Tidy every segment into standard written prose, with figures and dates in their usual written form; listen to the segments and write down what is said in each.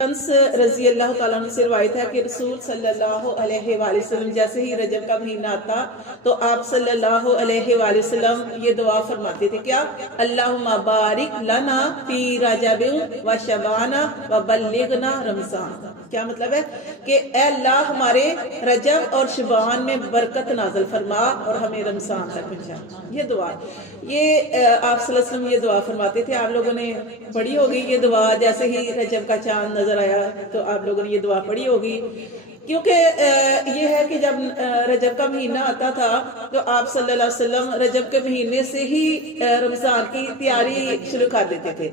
انس رضی اللہ تعالیٰ عنہ سے روایت ہے کہ رسول صلی اللہ علیہ وآلہ وسلم جیسے ہی رجب کا مہینہ آتا تو آپ صلی اللہ علیہ وآلہ وسلم یہ دعا فرماتے تھے کیا؟ اللہم بارک لنا فی رجب و شعبان و بلغنا رمضان. کیا مطلب ہے کہ اے اللہ ہمارے رجب اور شعبان میں برکت نازل فرما اور ہمیں رمضان تک پہنچا. یہ دعا یہ آپ صلی اللہ علیہ وسلم یہ دعا فرماتے تھے. آپ لوگوں نے پڑھی ہوگی یہ دعا جیسے ہی رجب کا چاند نظر آیا تو آپ لوگوں نے یہ دعا پڑھی ہوگی، کیونکہ یہ ہے کہ جب رجب کا مہینہ آتا تھا تو آپ صلی اللہ علیہ وسلم رجب کے مہینے سے ہی رمضان کی تیاری شروع کر دیتے تھے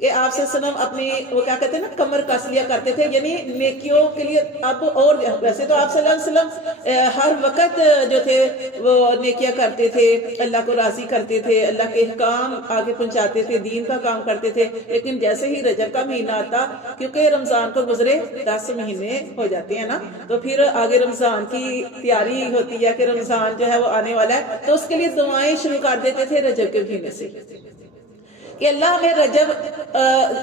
کہ آپ صلی اللہ علیہ وسلم اپنی وہ کیا کہتے ہیں نا کمر کس لیا کرتے تھے، یعنی نیکیوں کے لیے. اب اور ویسے تو آپ صلی اللہ علیہ وسلم ہر وقت جو تھے وہ نیکیاں کرتے تھے، اللہ کو راضی کرتے تھے، اللہ کے احکام آگے پہنچاتے تھے، دین کا کام کرتے تھے. لیکن جیسے ہی رجب کا مہینہ آتا، کیونکہ رمضان کو گزرے 10 مہینے ہو جاتے ہیں نا، تو پھر آگے رمضان کی تیاری ہوتی ہے کہ رمضان جو ہے وہ آنے والا ہے، تو اس کے لیے دعائیں شروع کر دیتے تھے رجب کے مہینے سے کہ اللہ ہمیں رجب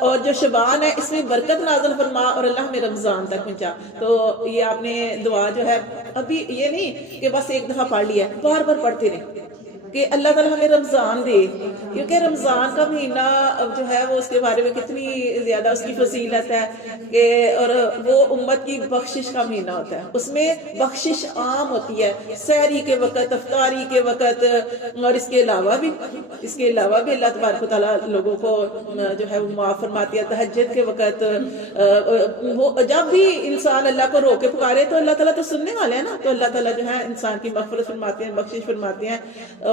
اور جو شعبان ہے اس میں برکت نازل فرما اور اللہ ہمیں رمضان تک پہنچا. تو یہ آپ نے دعا جو ہے ابھی یہ نہیں کہ بس ایک دفعہ پڑھ لیا، بار بار پڑھتے رہے کہ اللہ تعالیٰ ہمیں رمضان دے، کیونکہ رمضان کا مہینہ جو ہے وہ اس کے بارے میں کتنی زیادہ اس کی فضیلت ہے کہ اور وہ امت کی بخشش کا مہینہ ہوتا ہے. اس میں بخشش عام ہوتی ہے، سحری کے وقت، افطاری کے وقت، اور اس کے علاوہ بھی اللہ تبارک و تعالیٰ لوگوں کو جو ہے وہ معاف فرماتی ہے. تہجد کے وقت وہ جب بھی انسان اللہ کو رو کے پکارے تو اللہ تعالیٰ تو سننے والے ہیں نا، تو اللہ تعالیٰ جو ہے انسان کی مغفرت فرماتے ہیں، بخشش فرماتے ہیں.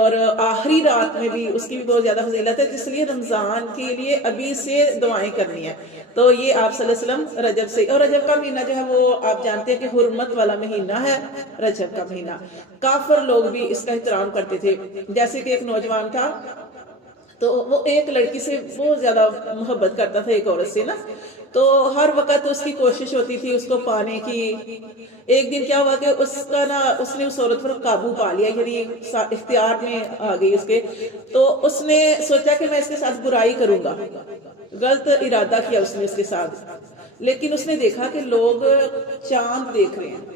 اور آخری رات میں بھی اس کی بھی بہت زیادہ فضیلت ہے، اس لیے رمضان کے لیے ابھی سے دعائیں کرنی ہیں. تو یہ آپ صلی اللہ علیہ وسلم رجب سے، اور رجب کا مہینہ جو ہے وہ آپ جانتے ہیں کہ حرمت والا مہینہ ہے. رجب کا مہینہ کافر لوگ بھی اس کا احترام کرتے تھے. جیسے کہ ایک نوجوان تھا تو وہ ایک لڑکی سے بہت زیادہ محبت کرتا تھا، ایک عورت سے نا، تو ہر وقت اس کی کوشش ہوتی تھی اس کو پانے کی. ایک دن کیا ہوا کہ اس نے اس عورت پر قابو پا لیا، یعنی اختیار میں آ گئی اس کے. تو اس نے سوچا کہ میں اس کے ساتھ برائی کروں گا، غلط ارادہ کیا اس نے اس کے ساتھ. لیکن اس نے دیکھا کہ لوگ چاند دیکھ رہے ہیں،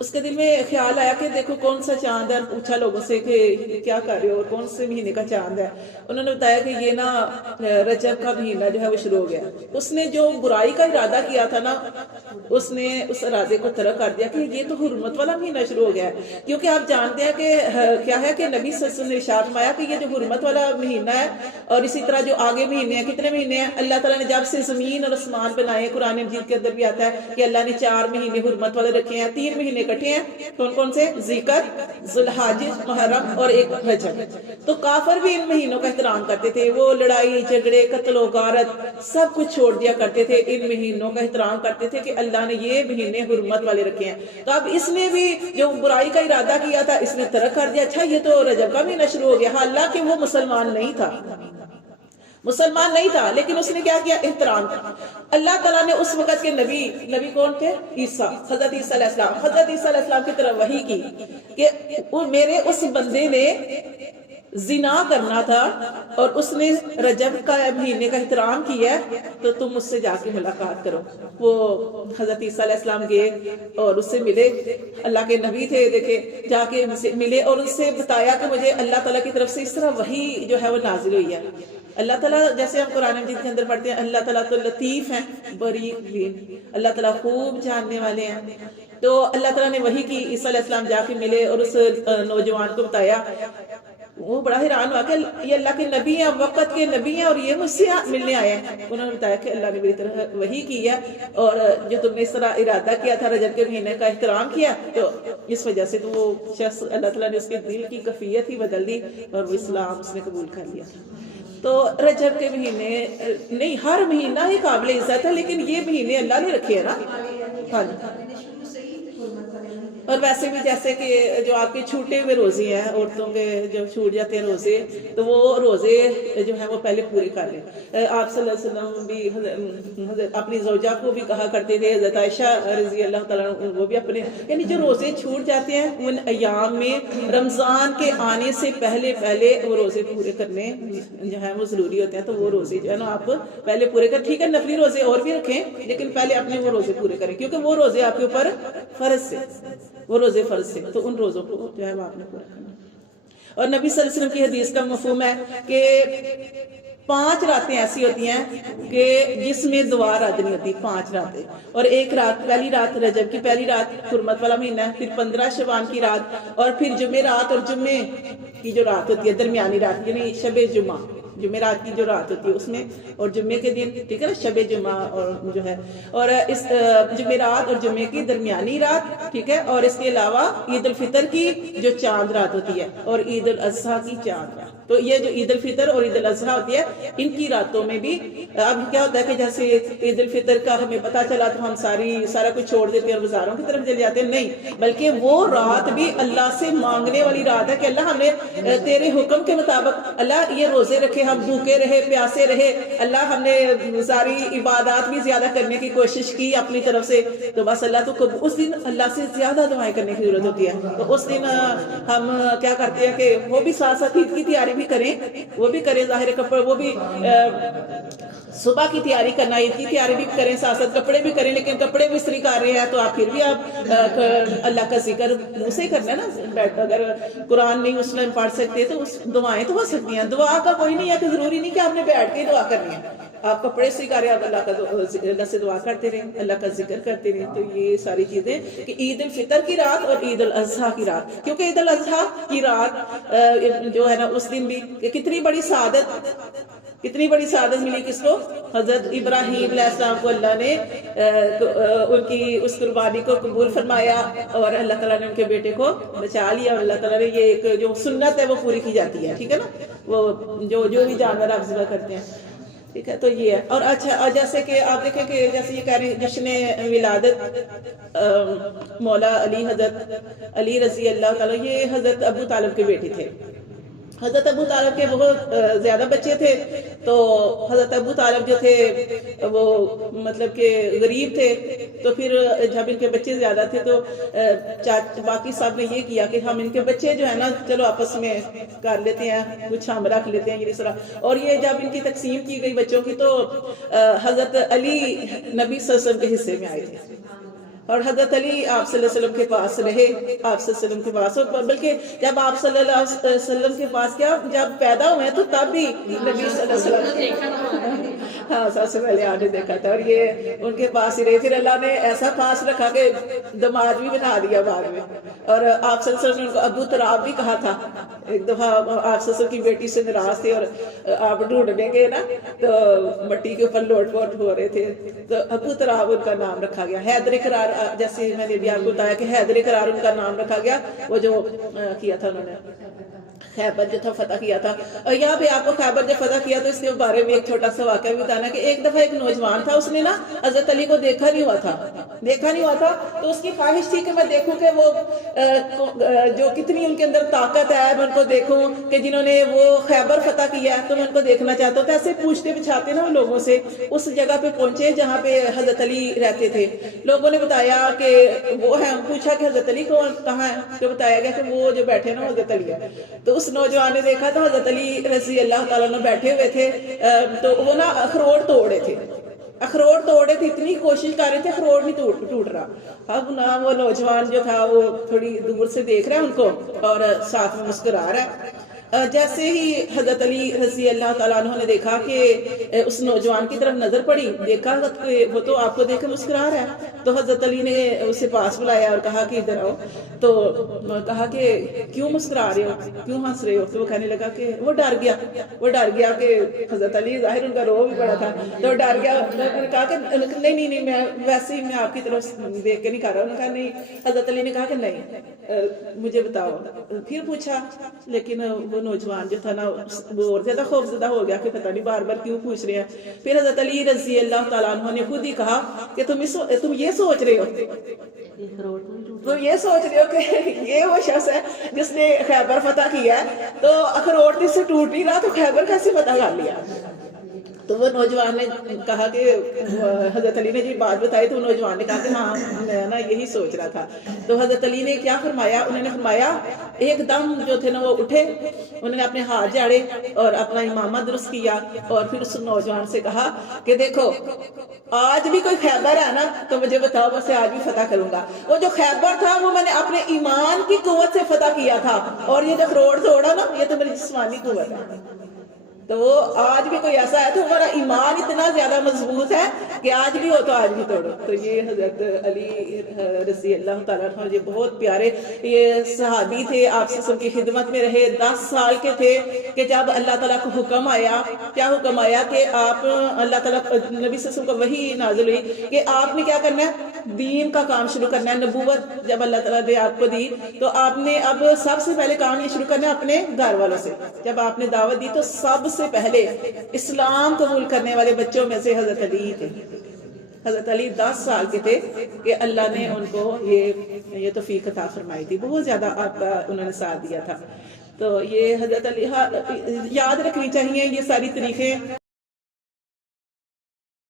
اس کے دل میں خیال آیا کہ دیکھو کون سا چاند ہے. پوچھا لوگوں سے کہ کیا کر رہے ہو اور کون سے مہینے کا چاند ہے. انہوں نے بتایا کہ یہ نا رجب کا مہینہ جو ہے وہ شروع ہو گیا. اس نے جو برائی کا ارادہ کیا تھا نا، اس نے اس ارادے کو ترک کر دیا کہ یہ تو حرمت والا مہینہ شروع ہو گیا ہے. کیونکہ آپ جانتے ہیں کہ کیا ہے کہ نبی صلی اللہ علیہ وسلم نے ارشاد فرمایا کہ یہ جو حرمت والا مہینہ ہے اور اسی طرح جو آگے مہینے ہیں، کتنے مہینے ہیں اللہ تعالیٰ نے جب سے زمین اور آسمان بنائے، قرآن مجید کے اندر بھی آتا ہے کہ اللہ نے 4 مہینے حرمت والے رکھے ہیں. 3 مہینے کٹے ہیں، کون کون سے؟ ذکر، ذوالحج، محرم اور ایک رجب. تو کافر بھی ان مہینوں کا احترام کرتے تھے، وہ لڑائی جھگڑے قتل و غارت سب کچھ چھوڑ دیا کرتے تھے، ان مہینوں کا احترام کرتے تھے کہ اللہ نے یہ مہینے حرمت والے رکھے ہیں. تو اب اس نے بھی جو برائی کا ارادہ کیا تھا اس نے ترک کر دیا. اچھا یہ تو رجب کا مہینہ شروع ہو گیا، حالانکہ وہ مسلمان نہیں تھا، لیکن اس نے کیا کیا؟ احترام کیا. اللہ تعالیٰ نے اس وقت کے نبی کون تھے؟ عیسیٰ، حضرت عیسیٰ علیہ السلام کی طرف وحی کی کہ میرے اس بندے نے زنا کرنا تھا اور اس نے رجب کا مہینے کا احترام کیا ہے، تو تم اس سے جا کے ملاقات کرو. وہ حضرت عیسیٰ علیہ السلام گئے اور اس سے ملے. اللہ کے نبی تھے، دیکھے جا کے ان سے ملے اور ان سے بتایا کہ مجھے اللہ تعالیٰ کی طرف سے اس طرح وحی جو ہے وہ نازل ہوئی ہے. اللہ تعالیٰ جیسے ہم قرآن مجید کے اندر پڑھتے ہیں، اللہ تعالیٰ تو لطیف ہیں بریء بھی، اللہ تعالیٰ خوب جاننے والے ہیں. تو اللہ تعالیٰ نے وحی کی، عیسیٰ علیہ السلام جا کے ملے اور اس نوجوان کو بتایا. وہ بڑا حیران ہوا کہ یہ اللہ کے نبی ہیں، وقت کے نبی ہیں، اور یہ مجھ سے ملنے آئے ہیں. انہوں نے بتایا کہ اللہ نے میری طرح وحی کی ہے اور جو تم نے اس طرح ارادہ کیا تھا رجب کے مہینے کا احترام کیا، تو اس وجہ سے تو وہ شخص اللہ تعالیٰ نے اس کے دل کی کیفیت ہی بدل دی اور وہ اسلام اس نے قبول کر لیا. تو رجب کے مہینے نہیں، ہر مہینہ ہی قابل عزت ہے، لیکن یہ مہینے اللہ نے رکھے ہیں نا. ہاں جی. اور ویسے بھی جیسے کہ جو آپ کے چھوٹے ہوئے روزے ہیں عورتوں کے جو چھوٹ جاتے ہیں روزے تو وہ روزے جو ہیں وہ پہلے پورے کر لیں. آپ صلی اللہ علیہ وسلم بھی اپنی زوجہ کو بھی کہا کرتے تھے, حضرت عائشہ رضی اللہ تعالیٰ وہ بھی اپنے یعنی جو روزے چھوٹ جاتے ہیں ان ایام میں رمضان کے آنے سے پہلے وہ روزے پورے کرنے جو ہے وہ ضروری ہوتے ہیں. تو وہ روزے جو ہے نا آپ پہلے پورے کر, ٹھیک ہے نفلی روزے اور بھی رکھیں لیکن پہلے اپنے وہ روزے پورے کریں کیونکہ وہ روزے آپ کے اوپر فرض سے, وہ روزے فرض سے, تو ان روزوں کو جو ہے وہ آپ نے پورا کرنا. اور نبی صلی اللہ علیہ وسلم کی حدیث کا مفہوم ہے کہ 5 راتیں ایسی ہوتی ہیں کہ جس میں دعا رد نہیں ہوتی, 5 راتیں. اور ایک رات, پہلی رات رجب کی پہلی رات حرمت والا مہینہ ہے, پھر 15 شعبان کی رات, اور پھر جمعرات اور جمعے کی جو رات ہوتی ہے درمیانی رات یعنی شب جمعہ, جمعرات کی جو رات ہوتی ہے اس میں, اور جمعے کے دن, ٹھیک ہے نا, شب جمعہ اور جو ہے, اور اس جمعرات اور جمعے کی درمیانی رات, ٹھیک ہے, اور اس کے علاوہ عید الفطر کی جو چاند رات ہوتی ہے اور عید الاضحیٰ کی چاند رات. تو یہ جو عید الفطر اور عید الاضحیٰ ہوتی ہے ان کی راتوں میں بھی اب کیا ہوتا ہے کہ جیسے عید الفطر کا ہمیں پتہ چلا تو ہم سارا کچھ چھوڑ دیتے ہیں اور بازاروں کی طرف چلے جاتے ہیں, نہیں بلکہ وہ رات بھی اللہ سے مانگنے والی رات ہے کہ اللہ ہم نے تیرے حکم کے مطابق, اللہ یہ روزے رکھے, ہم بھوکے رہے پیاسے رہے, اللہ ہم نے ساری عبادات بھی زیادہ کرنے کی کوشش کی اپنی طرف سے, تو بس اللہ تو اس دن اللہ سے زیادہ دعائیں کرنے کی ضرورت ہوتی ہے. تو اس دن ہم کیا کرتے ہیں کہ وہ بھی ساتھ ساتھ عید کی تیاری بھی کریں, وہ بھی کریں ظاہر کپڑے, وہ بھی صبح کی تیاری کرنا, عید کی تیاری بھی کریں, ساتھ ساتھ کپڑے بھی کریں, لیکن کپڑے بھی استری کر رہے ہیں تو آپ پھر بھی آپ اللہ کا ذکر منہ سے کرنا ہے نا. اگر قرآن نہیں اس ٹائم پڑھ سکتے تو دعائیں تو ہو سکتی ہیں. دعا کا کوئی نہیں ہے کہ ضروری نہیں کہ آپ نے بیٹھ کے دعا کرنی ہے, آپ کپڑے سے کر رہے ہیں, اللہ سے دعا کرتے رہیں, اللہ کا ذکر کرتے رہیں. تو یہ ساری چیزیں کہ عید الفطر کی رات اور عید الاضحیٰ کی رات, کیونکہ عید الاضحیٰ کی رات جو ہے نا اس دن بھی کتنی بڑی سعادت ملی کس کو, حضرت ابراہیم علیہ السلام کو اللہ نے ان کی اس قربانی کو قبول فرمایا اور اللہ تعالیٰ نے ان کے بیٹے کو بچا لیا. اور اللہ تعالیٰ نے یہ ایک جو سنت ہے وہ پوری کی جاتی ہے, ٹھیک ہے نا, وہ جو بھی جانور آپ ذبح کرتے ہیں, ٹھیک ہے. تو یہ ہے. اور اچھا جیسے کہ آپ دیکھیں کہ جیسے یہ کہہ رہے ہیں جشن ولادت مولا علی, حضرت علی رضی اللہ تعالیٰ, یہ حضرت ابو طالب کے بیٹے تھے. حضرت ابو طالب کے بہت زیادہ بچے تھے, تو حضرت ابو طالب جو تھے وہ مطلب کہ غریب تھے, تو پھر جب ان کے بچے زیادہ تھے تو باقی صاحب نے یہ کیا کہ ہم ان کے بچے جو ہے نا چلو آپس میں کر لیتے ہیں, کچھ ہم رکھ لیتے ہیں یہ طرح. اور یہ جب ان کی تقسیم کی گئی بچوں کی تو حضرت علی نبی صلی اللہ علیہ وسلم کے حصے میں آئے تھے, اور حضرت علی آپ صلی اللہ علیہ وسلم کے پاس رہے, آپ صلی اللہ علیہ وسلم کے پاس, اور بلکہ جب آپ صلی اللہ علیہ وسلم کے پاس کیا جب پیدا ہوئے تو تب بھی نبی صلی اللہ علیہ وسلم ہاں سب سے پہلے آنے دیکھا تھا, اور یہ ان کے پاس ہی رہے. پھر اللہ نے ایسا پاس رکھا کہ دماد بھی بنا دیا بعد میں, اور آپ صلی اللہ علیہ وسلم نے ان کو ابو تراب بھی کہا تھا. ایک دفعہ آپ صلی اللہ علیہ وسلم کی بیٹی سے ناراض تھے اور آپ ڈھونڈنے گئے نا تو مٹی کے اوپر لوٹ پوٹ ہو رہے تھے, تو ابو تراب ان کا نام رکھا گیا. حیدر قرار, جیسے میں نے بھی آپ کو بتایا کہ حیدر قرار ان کا نام رکھا گیا, وہ جو کیا تھا انہوں نے خیبر جو تھا فتح کیا تھا. اور یہاں پہ آپ کو خیبر جو فتح کیا تو اس کے بارے میں ایک چھوٹا سا واقعہ بھی بتانا کہ ایک دفعہ ایک نوجوان تھا, اس نے نا حضرت علی کو دیکھا نہیں ہوا تھا, تو اس کی خواہش تھی کہ میں دیکھوں کہ وہ جو کتنی ان کے اندر طاقت ہے, میں ان کو دیکھوں کہ جنہوں نے وہ خیبر فتح کیا ہے, تو میں ان کو دیکھنا چاہتا ہوں. تو ایسے پوچھتے پچھاتے نا لوگوں سے اس جگہ پہ پہنچے جہاں پہ حضرت علی رہتے تھے. لوگوں نے بتایا کہ وہ ہے, پوچھا کہ حضرت علی کو کہاں ہے, تو بتایا گیا کہ وہ جو بیٹھے نا حضرت علی ہے. تو اس نوجوان نے دیکھا تو حضرت علی رضی اللہ تعالیٰ نے بیٹھے ہوئے تھے, تو وہ نا اخروٹ توڑے تھے, اتنی کوشش کر رہے تھے, اخروٹ نہیں ٹوٹ رہا. اب نا وہ نوجوان جو تھا وہ تھوڑی دور سے دیکھ رہا ہے ان کو اور ساتھ میں مسکرا رہا ہے. جیسے ہی حضرت علی رضی اللہ تعالیٰ عنہ نے دیکھا کہ اس نوجوان کی طرف نظر پڑی, دیکھا وہ تو آپ کو دیکھ کے مسکرا رہا ہے, تو حضرت علی نے اسے پاس بلایا اور کہا کہ ادھر آؤ. تو کہا کہ کیوں مسکرا رہے ہو, کیوں ہنس رہے ہو؟ تو وہ کہنے لگا کہ وہ ڈر گیا کہ حضرت علی ظاہر ان کا رو بھی پڑا تھا, تو ڈر گیا. کہا کہ نہیں میں ویسے ہی میں آپ کی طرف دیکھ کے نہیں کر رہا. انہوں نے کہا نہیں. حضرت علی نے کہا کہ نہیں مجھے بتاؤ. پھر پوچھا, لیکن وہ نوجوان جو تھا نا وہ اور زیادہ خوفزدہ ہو گیا کہ پتہ نہیں بار بار کیوں پوچھ رہے ہیں. پھر حضرت علی رضی اللہ تعالیٰ عنہ نے خود ہی کہا کہ تم یہ سوچ رہے ہو تو یہ سوچ رہے ہو کہ یہ وہ شخص ہے جس نے خیبر فتح کیا ہے، تو اخروٹ سے ٹوٹ نہیں رہا تو خیبر کیسے فتح کر لیا؟ تو وہ نوجوان نے کہا کہ حضرت علی نے جی بات بتائی، تو نوجوان نے کہا کہ ہاں میں نا یہی سوچ رہا تھا۔ تو حضرت علی نے کیا فرمایا، انہوں نے فرمایا ایک دم جو تھے نا وہ اٹھے، انہوں نے اپنے ہاتھ جاڑے اور اپنا امامہ درست کیا، اور پھر اس نوجوان سے کہا کہ دیکھو آج بھی کوئی خیبر ہے نا تو مجھے بتاؤ، بس آج بھی فتح کروں گا۔ وہ جو خیبر تھا وہ میں نے اپنے ایمان کی قوت سے فتح کیا تھا، اور یہ جو اخروٹ توڑا نا یہ تو میری جسمانی قوت ہے۔ تو وہ آج بھی کوئی ایسا ہے تو ہمارا ایمان اتنا زیادہ مضبوط ہے کہ آج بھی ہو تو آج بھی توڑو۔ تو یہ حضرت علی رضی اللہ تعالیٰ عنہ یہ بہت پیارے یہ صحابی تھے، آپ صلی اللہ علیہ وسلم کی خدمت میں رہے، 10 سال کے تھے کہ جب اللہ تعالیٰ کو حکم آیا، کیا حکم آیا کہ آپ اللہ تعالیٰ نبی صلی اللہ علیہ وسلم کو وحی نازل ہوئی کہ آپ نے کیا کرنا ہے، دین کا کام شروع کرنا ہے۔ نبوت جب اللہ تعالیٰ نے آپ کو دی تو آپ نے اب سب سے پہلے کام یہ شروع کرنا ہے اپنے گھر والوں سے۔ جب آپ نے دعوت دی تو سب سے پہلے اسلام قبول کرنے والے بچوں میں سے حضرت علی تھے۔ حضرت علی 10 سال کے تھے کہ اللہ نے ان کو یہ توفیق عطا فرمائی تھی، بہت زیادہ آپ کا انہوں نے ساتھ دیا تھا۔ تو یہ حضرت علی یاد رکھنی چاہیے یہ ساری تاریخیں۔